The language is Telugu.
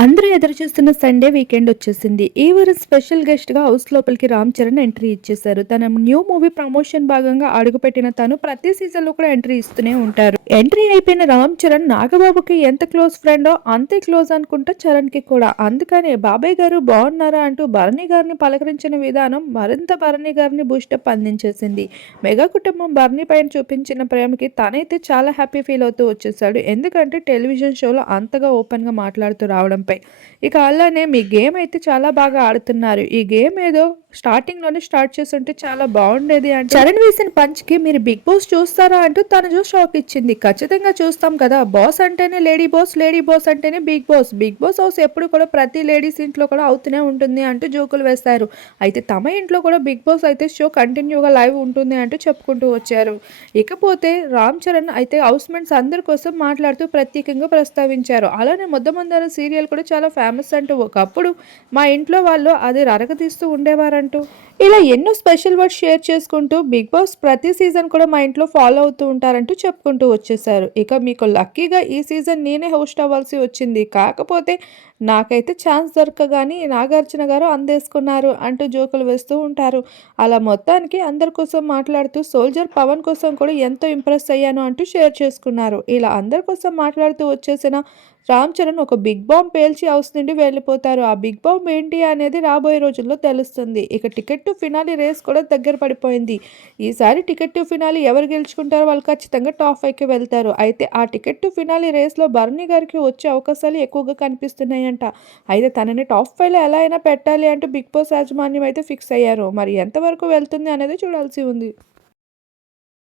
అందరూ ఎదురు చూస్తున్న సండే వీకెండ్ వచ్చేసింది. ఈ వారం స్పెషల్ గెస్ట్గా హౌస్ లోపలికి రామ్ చరణ్ ఎంట్రీ ఇచ్చేశారు. తన న్యూ మూవీ ప్రమోషన్ భాగంగా అడుగుపెట్టిన తను ప్రతి సీజన్లో కూడా ఎంట్రీ ఇస్తూనే ఉంటారు. ఎంట్రీ అయిపోయిన రామ్ చరణ్ నాగబాబుకి ఎంత క్లోజ్ ఫ్రెండో అంతే క్లోజ్ అనుకుంటా చరణ్కి కూడా. అందుకనే బాబాయ్ గారు బాగున్నారా అంటూ భరణి గారిని పలకరించిన విధానం మరింత భరణి గారిని బూస్టప్ అందించేసింది. మెగా కుటుంబం భరణి పైన చూపించిన ప్రేమకి తనైతే చాలా హ్యాపీ ఫీల్ అవుతూ వచ్చేసాడు ఎందుకంటే టెలివిజన్ షోలో అంతగా ఓపెన్గా మాట్లాడుతూ గేమ్పై ఇక అలానే మీ గేమ్ అయితే చాలా బాగా ఆడుతున్నారు. ఈ గేమ్ ఏదో స్టార్టింగ్లోనే స్టార్ట్ చేస్తుంటే చాలా బాగుండేది అంటే చరణ్ వేసిన పంచ్కి మీరు బిగ్ బాస్ చూస్తారా అంటూ తను షాక్ ఇచ్చింది. ఖచ్చితంగా చూస్తాం కదా. బాస్ అంటేనే లేడీ బాస్ లేడీ బాస్ అంటేనే Bigg Boss Bigg Boss house ఎప్పుడు కూడా ప్రతి లేడీస్ ఇంట్లో కూడా అవుతూనే ఉంటుంది అంటూ జోకులు వేస్తారు. అయితే తమ ఇంట్లో కూడా బిగ్ బాస్ అయితే షో కంటిన్యూగా లైవ్ ఉంటుంది అంటూ చెప్పుకుంటూ వచ్చారు. ఇకపోతే రామ్ చరణ్ అయితే హౌస్ మెంట్స్ అందరి కోసం మాట్లాడుతూ ప్రత్యేకంగా ప్రస్తావించారు. అలానే ముద్దమందార సీరియల్ కూడా చాలా ఫేమస్ అంటూ ఒకప్పుడు మా ఇంట్లో వాళ్ళు అది రరగతీస్తూ అంటూ ఇలా ఎన్నో స్పెషల్ వర్డ్స్ షేర్ చేసుకుంటూ బిగ్ బాస్ ప్రతి సీజన్ కూడా మా ఇంట్లో ఫాలో అవుతూ ఉంటారంటూ చెప్పుకుంటూ వచ్చేసారు. ఇక మీకు లక్కీగా ఈ సీజన్ నేనే హోస్ట్ అవ్వాల్సి వచ్చింది. కాకపోతే నాకైతే ఛాన్స్ దొరకగాని నాగార్జున గారు అందేసుకున్నారు అంటూ జోకులు వేస్తూ ఉంటారు. అలా మొత్తానికి అందరి కోసం మాట్లాడుతూ సోల్జర్ పవన్ కోసం కూడా ఎంతో ఇంప్రెస్ అయ్యాను అంటూ షేర్ చేసుకున్నారు. ఇలా అందరి కోసం మాట్లాడుతూ వచ్చేసిన రామ్ చరణ్ ఒక బిగ్ బాంబ్ పేల్చి హౌస్ నుండి వెళ్ళిపోతారు. ఆ బిగ్ బాంబ్ ఏంటి అనేది రాబోయే రోజుల్లో తెలుస్తుంది. ఇక టికెట్ టు ఫినాలి రేస్ కూడా దగ్గర పడిపోయింది. ఈసారి టికెట్ టు ఫినాలి ఎవరు గెలుచుకుంటారో వాళ్ళు ఖచ్చితంగా టాప్ ఫైవ్కి వెళ్తారు. అయితే ఆ టికెట్ టు ఫినాలి రేస్లో భరణి గారికి వచ్చే అవకాశాలు ఎక్కువగా కనిపిస్తున్నాయి? కనిపిస్తున్నాయంట అయితే తనని టాప్ ఫైవ్లో ఎలా అయినా పెట్టాలి అంటూ బిగ్ బాస్ యాజమాన్యం అయితే ఫిక్స్ అయ్యారు. మరి ఎంతవరకు వెళ్తుంది అనేది చూడాల్సి ఉంది.